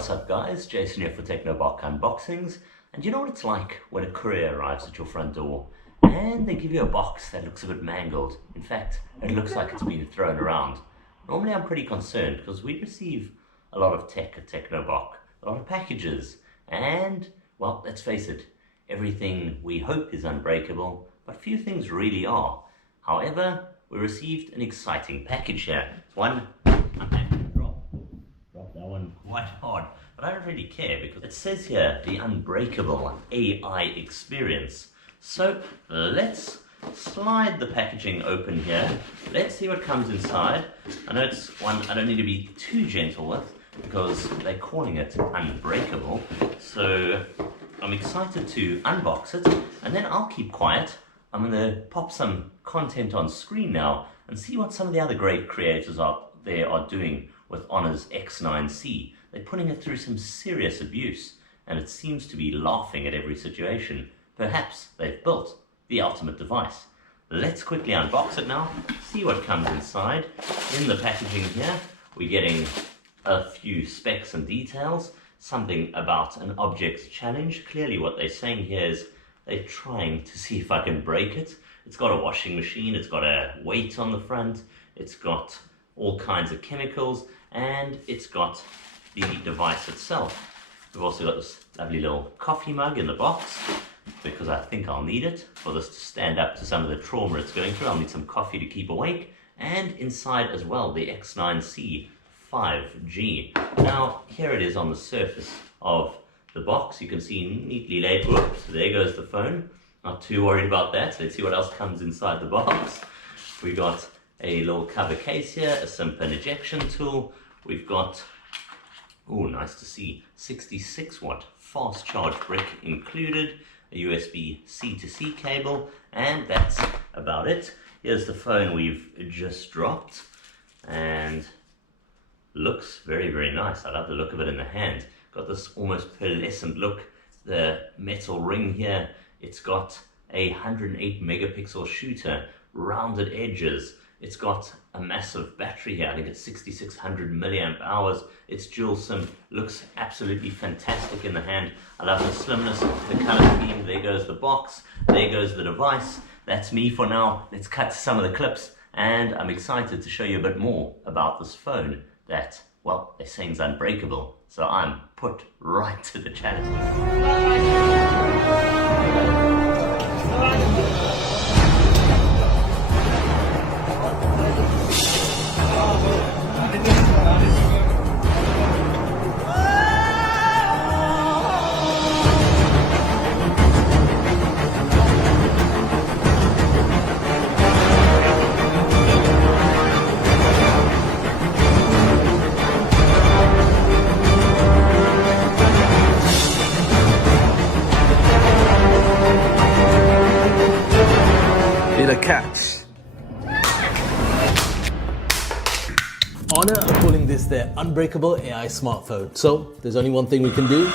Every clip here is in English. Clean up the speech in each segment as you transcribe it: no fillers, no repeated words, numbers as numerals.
what's up guys, Jason here for TechnoBox Unboxings. And you know what it's like when a courier arrives at your front door and they give you a box that looks a bit mangled. In fact, it looks like it's been thrown around. Normally I'm pretty concerned because we receive a lot of tech at TechnoBox, a lot of packages, and well, let's face it, everything we hope is unbreakable, but few things really are. However, we received an exciting package here. It's one drop that one quite hard, but I don't really care because it says here the unbreakable AI experience. So let's slide the packaging open here. Let's see what comes inside. I know it's one I don't need to be too gentle with because they're calling it unbreakable. So I'm excited to unbox it and then I'll keep quiet. I'm going to pop some content on screen now and see what some of the other great creators out there are doing with HONOR X9C. They're putting it through some serious abuse and it seems to be laughing at every situation. Perhaps they've built the ultimate device. Let's quickly unbox it now, see what comes inside. In the packaging here, we're getting a few specs and details, something about an objects challenge. Clearly what they're saying here is they're trying to see if I can break it. It's got a washing machine, it's got a weight on the front, it's got all kinds of chemicals, and it's got the device itself. We've also got this lovely little coffee mug in the box because I think I'll need it for this to stand up to some of the trauma it's going through. I'll need some coffee to keep awake, and inside as well the X9C 5G. Now here it is on the surface of the box. You can see neatly laid. Whoops, there goes the phone. Not too worried about that. Let's see what else comes inside the box. We got a little cover case here, a simple ejection tool. We've got, oh nice to see, 66 watt fast charge brick included, a USB C to C cable, and that's about it. Here's the phone we've just dropped and looks very, very nice. I love the look of it in the hand. Got this almost pearlescent look. The metal ring here, it's got a 108 megapixel shooter, rounded edges. It's got a massive battery here. I think it's 6600 milliamp hours. It's dual SIM, looks absolutely fantastic in the hand. I love the slimness, the color scheme. There goes the box, there goes the device. That's me for now. Let's cut to some of the clips, and I'm excited to show you a bit more about this phone that, well, they're saying is unbreakable. So I'm put right to the challenge. A catch. HONOR are calling this their unbreakable AI smartphone. So there's only one thing we can do.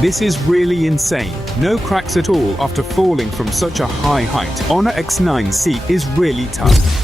This is really insane. No cracks at all after falling from such a high height. HONOR X9C is really tough.